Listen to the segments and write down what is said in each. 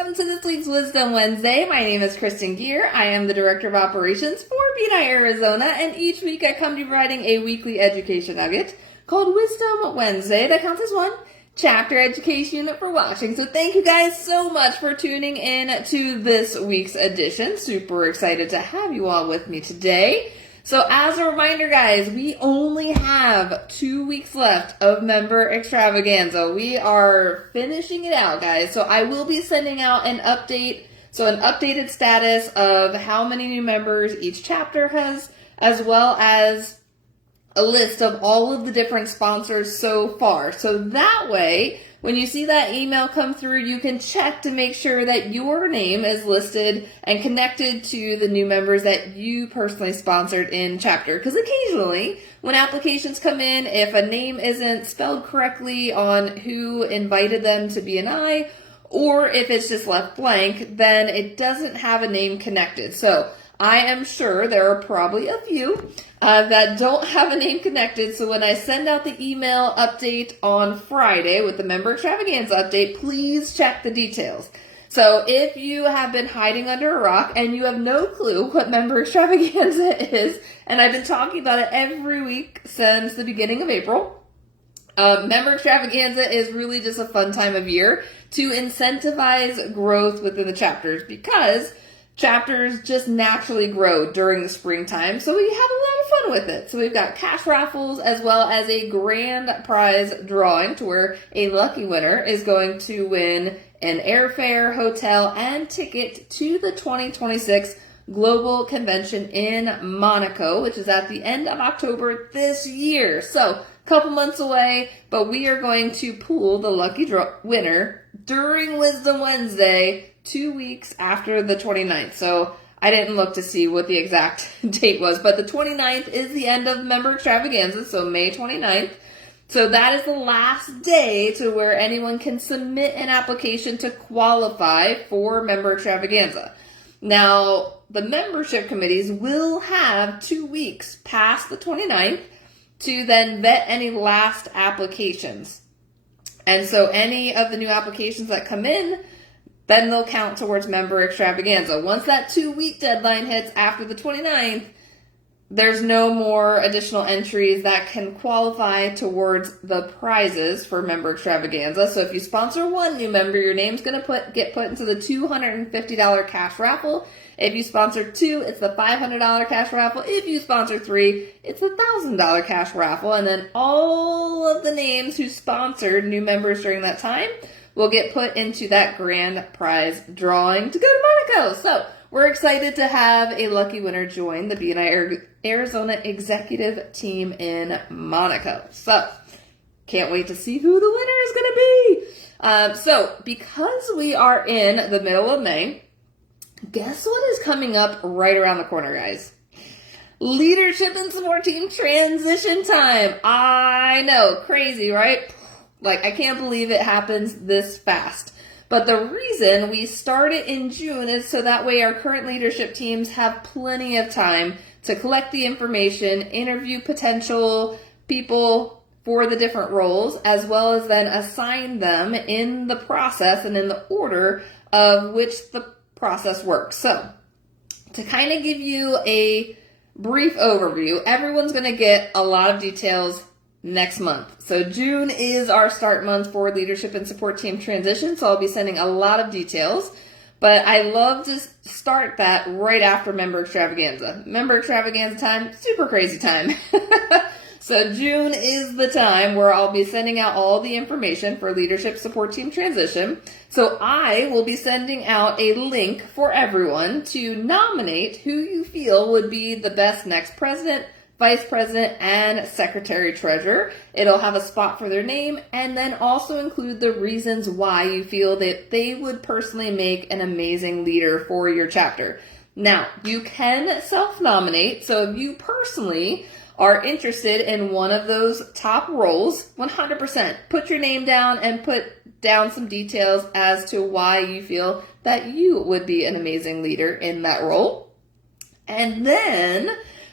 welcome to this week's Wisdom Wednesday. My name is Kristen Gear. I am the Director of Operations for BNI Arizona, and each week I come to you providing a weekly education nugget called Wisdom Wednesday that counts as one chapter education for watching. So thank you guys so much for tuning in to this week's edition. Super excited to have you all with me today. So as a reminder, guys, we only have 2 weeks left of Member Extravaganza. We are finishing it out, guys. So I will be sending out an update, an updated status of how many new members each chapter has, as well as a list of all of the different sponsors so far. So that way, when you see that email come through, you can check to make sure that your name is listed and connected to the new members that you personally sponsored in chapter. Because occasionally, when applications come in, if a name isn't spelled correctly on who invited them to BNI, or if it's just left blank, then it doesn't have a name connected. So I am sure there are probably a few that don't have a name connected. So when I send out the email update on Friday with the Member Extravaganza update, please check the details. So if you have been hiding under a rock and you have no clue what Member Extravaganza is, and I've been talking about it every week since the beginning of April, Member Extravaganza is really just a fun time of year to incentivize growth within the chapters, because chapters just naturally grow during the springtime, so we have a lot of fun with it. So we've got cash raffles as well as a grand prize drawing to where a lucky winner is going to win an airfare, hotel, and ticket to the 2026 Global Convention in Monaco, which is at the end of October this year. So a couple months away, but we are going to pool the lucky winner during Wisdom Wednesday, 2 weeks after the 29th. So I didn't look to see what the exact date was, but the 29th is the end of Member Extravaganza, so May 29th. So that is the last day to where anyone can submit an application to qualify for Member Extravaganza. Now, the membership committees will have 2 weeks past the 29th to then vet any last applications. And so any of the new applications that come in, then they'll count towards Member Extravaganza. Once that 2-week deadline hits after the 29th, there's no more additional entries that can qualify towards the prizes for Member Extravaganza. So if you sponsor one new member, your name's going to get put into the $250 cash raffle. If you sponsor 2, it's the $500 cash raffle. If you sponsor 3, it's the $1,000 cash raffle. And then all of the names who sponsored new members during that time will get put into that grand prize drawing to go to Monaco. So we're excited to have a lucky winner join the BNI Arizona executive team in Monaco. So can't wait to see who the winner is going to be. So because we are in the middle of May, guess what is coming up right around the corner, guys? Leadership and support team transition time. I know, crazy, right? Like, I can't believe it happens this fast. But the reason we start it in June is so that way our current leadership teams have plenty of time to collect the information, interview potential people for the different roles, as well as then assign them in the process and in the order of which the process works. So, to kind of give you a brief overview, everyone's going to get a lot of details next month. So June is our start month for leadership and support team transition, so I'll be sending a lot of details. But I love to start that right after Member Extravaganza. Member Extravaganza time, super crazy time. So June is the time where I'll be sending out all the information for leadership support team transition. So I will be sending out a link for everyone to nominate who you feel would be the best next president, vice president, and secretary treasurer. It'll have a spot for their name and then also include the reasons why you feel that they would personally make an amazing leader for your chapter. Now, you can self-nominate, so if you personally are interested in one of those top roles, 100%, put your name down and put down some details as to why you feel that you would be an amazing leader in that role. And then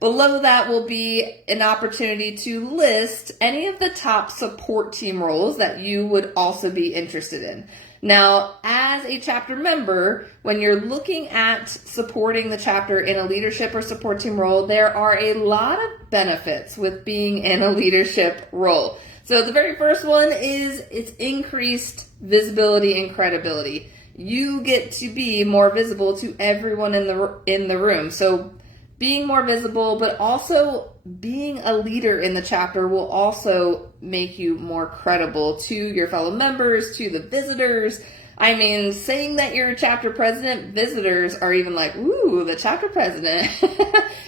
Below that will be an opportunity to list any of the top support team roles that you would also be interested in. Now, as a chapter member, when you're looking at supporting the chapter in a leadership or support team role, there are a lot of benefits with being in a leadership role. So the very first one is it's increased visibility and credibility. You get to be more visible to everyone in the room. So being more visible, but also being a leader in the chapter will also make you more credible to your fellow members, to the visitors. I mean, saying that you're a chapter president, visitors are even like, ooh, the chapter president.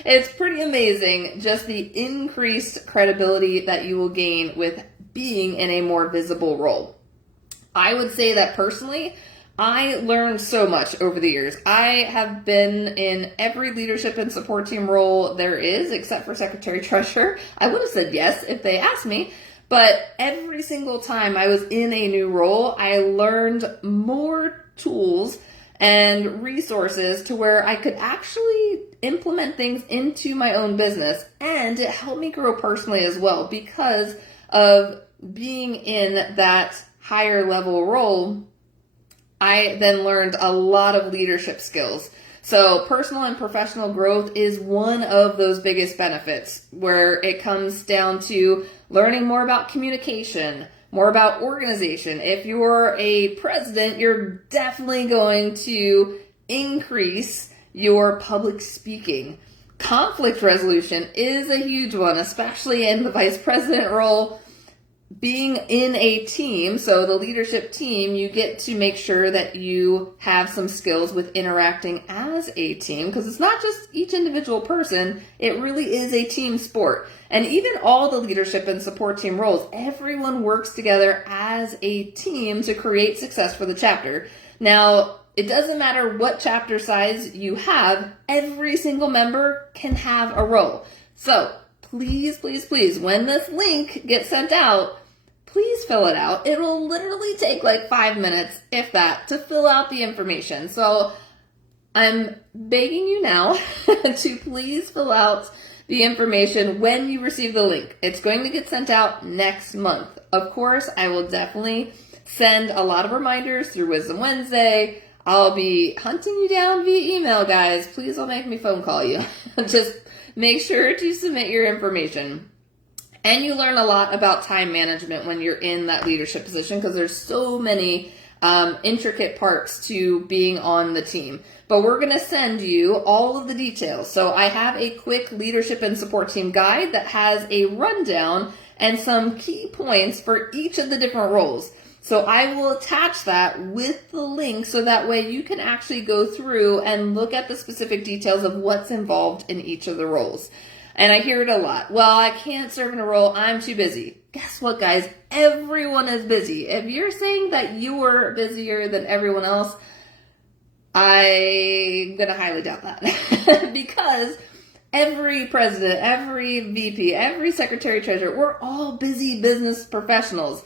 It's pretty amazing just the increased credibility that you will gain with being in a more visible role. I would say that personally, I learned so much over the years. I have been in every leadership and support team role there is, except for secretary treasurer. I would have said yes if they asked me, but every single time I was in a new role, I learned more tools and resources to where I could actually implement things into my own business. And it helped me grow personally as well because of being in that higher level role. I then learned a lot of leadership skills. So personal and professional growth is one of those biggest benefits where it comes down to learning more about communication, more about organization. If you're a president, you're definitely going to increase your public speaking. Conflict resolution is a huge one, especially in the vice president role. Being in a team, so the leadership team, you get to make sure that you have some skills with interacting as a team because it's not just each individual person, it really is a team sport. And even all the leadership and support team roles, everyone works together as a team to create success for the chapter. Now, it doesn't matter what chapter size you have, every single member can have a role. So please, please, please, when this link gets sent out, please fill it out. It will literally take like 5 minutes, if that, to fill out the information. So I'm begging you now to please fill out the information when you receive the link. It's going to get sent out next month. Of course, I will definitely send a lot of reminders through Wisdom Wednesday. I'll be hunting you down via email, guys. Please don't make me phone call you. Just make sure to submit your information. And you learn a lot about time management when you're in that leadership position because there's so many intricate parts to being on the team. But we're going to send you all of the details. So I have a quick leadership and support team guide that has a rundown and some key points for each of the different roles. So I will attach that with the link so that way you can actually go through and look at the specific details of what's involved in each of the roles. And I hear it a lot. Well, I can't serve in a role. I'm too busy. Guess what, guys? Everyone is busy. If you're saying that you're busier than everyone else, I'm going to highly doubt that. Because every president, every VP, every secretary treasurer, we're all busy business professionals.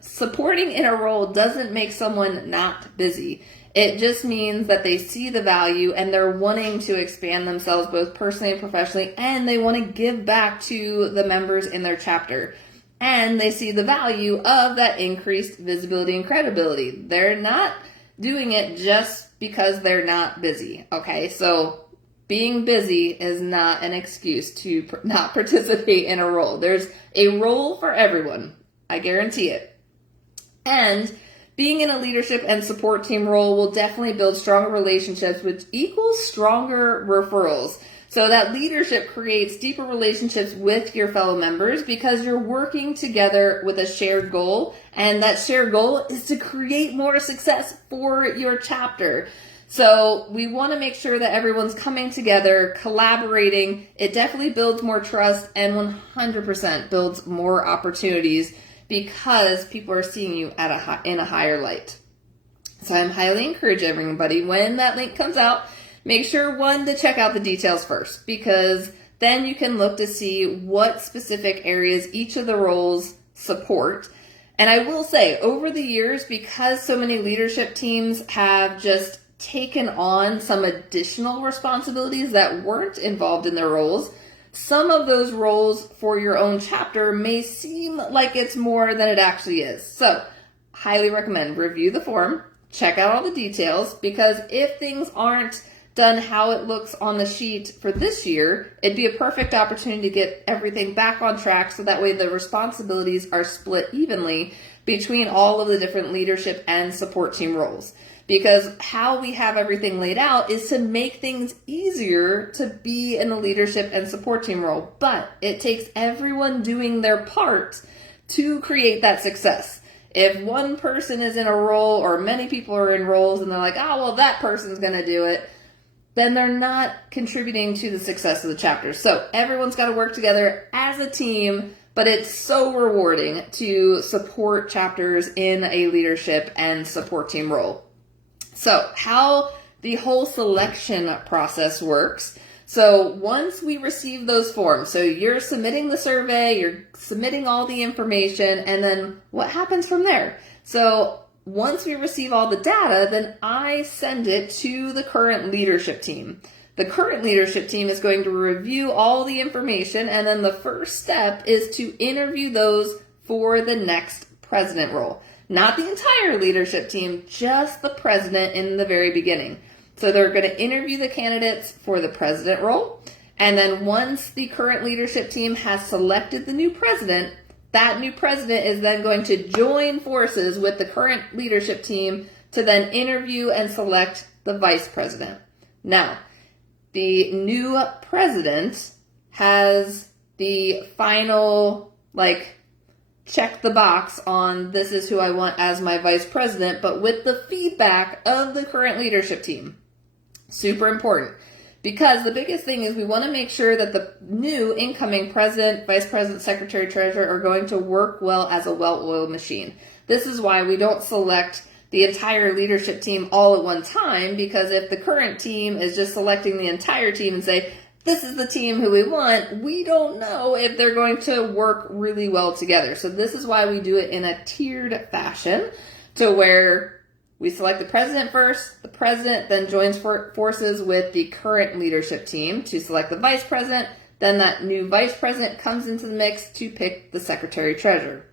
Supporting in a role doesn't make someone not busy. It just means that they see the value and they're wanting to expand themselves both personally and professionally, and they want to give back to the members in their chapter. And they see the value of that increased visibility and credibility. They're not doing it just because they're not busy, okay? So being busy is not an excuse to not participate in a role. There's a role for everyone. I guarantee it. And being in a leadership and support team role will definitely build stronger relationships, which equals stronger referrals. So that leadership creates deeper relationships with your fellow members because you're working together with a shared goal. And that shared goal is to create more success for your chapter. So we want to make sure that everyone's coming together, collaborating. It definitely builds more trust and 100% builds more opportunities because people are seeing you at in a higher light. So I'm highly encourage everybody when that link comes out, make sure to check out the details first because then you can look to see what specific areas each of the roles support. And I will say over the years, because so many leadership teams have just taken on some additional responsibilities that weren't involved in their roles, some of those roles for your own chapter may seem like it's more than it actually is. So, highly recommend review the form, check out all the details, because if things aren't done how it looks on the sheet for this year, it'd be a perfect opportunity to get everything back on track so that way the responsibilities are split evenly between all of the different leadership and support team roles. Because how we have everything laid out is to make things easier to be in the leadership and support team role. But it takes everyone doing their part to create that success. If one person is in a role or many people are in roles and they're like, oh, well, that person's going to do it, then they're not contributing to the success of the chapter. So everyone's got to work together as a team, but it's so rewarding to support chapters in a leadership and support team role. So how the whole selection process works. So once we receive those forms, so you're submitting the survey, you're submitting all the information, and then what happens from there? So once we receive all the data, then I send it to the current leadership team. The current leadership team is going to review all the information, and then the first step is to interview those for the next president role. Not the entire leadership team, just the president in the very beginning. So they're going to interview the candidates for the president role, and then once the current leadership team has selected the new president, that new president is then going to join forces with the current leadership team to then interview and select the vice president. Now, the new president has the final, check the box on this is who I want as my vice president, but with the feedback of the current leadership team. Super important. Because the biggest thing is we want to make sure that the new incoming president, vice president, secretary, treasurer are going to work well as a well-oiled machine. This is why we don't select the entire leadership team all at one time, because if the current team is just selecting the entire team and say, this is the team who we want, we don't know if they're going to work really well together. So this is why we do it in a tiered fashion, to where we select the president first, the president then joins forces with the current leadership team to select the vice president, then that new vice president comes into the mix to pick the secretary-treasurer.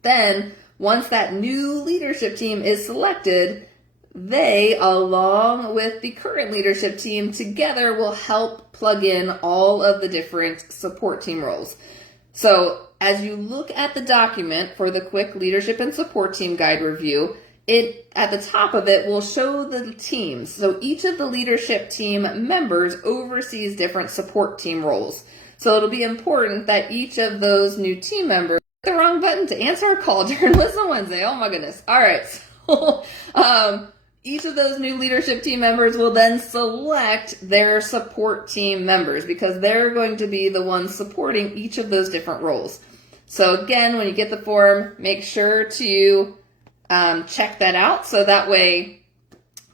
Then, once that new leadership team is selected, they, along with the current leadership team, together will help plug in all of the different support team roles. So, as you look at the document for the quick leadership and support team guide review, it at the top of it will show the teams. So each of the leadership team members oversees different support team roles. So it'll be important that each of those new team members hit the wrong button to answer our call during Wisdom Wednesday. Oh my goodness. All right. So each of those new leadership team members will then select their support team members, because they're going to be the ones supporting each of those different roles. So again, when you get the form, make sure to check that out so that way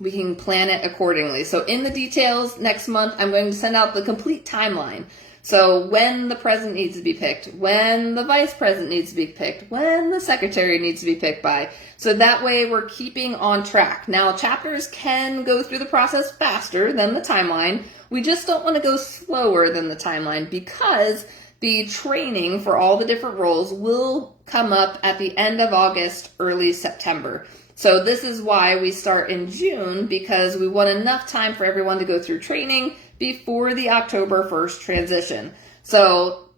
we can plan it accordingly. So in the details next month, I'm going to send out the complete timeline. So when the president needs to be picked, when the vice president needs to be picked, when the secretary needs to be picked by. So that way we're keeping on track. Now, chapters can go through the process faster than the timeline. We just don't want to go slower than the timeline, because the training for all the different roles will come up at the end of August, early September. So this is why we start in June, because we want enough time for everyone to go through training before the October 1st transition. So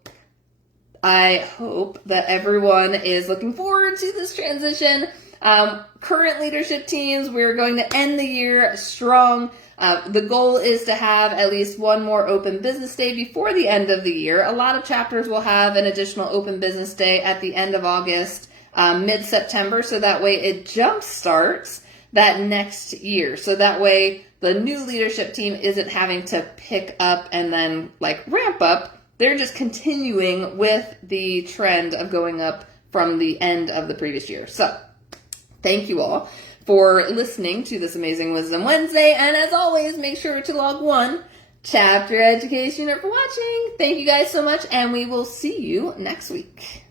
I hope that everyone is looking forward to this transition. Current leadership teams, we're going to end the year strong. The goal is to have at least one more open business day before the end of the year. A lot of chapters will have an additional open business day at the end of August, mid-September, so that way it jump starts that next year. So that way the new leadership team isn't having to pick up and then ramp up. They're just continuing with the trend of going up from the end of the previous year. So thank you all for listening to this amazing Wisdom Wednesday. And as always, make sure to log 1 Chapter Education for watching. Thank you guys so much, and we will see you next week.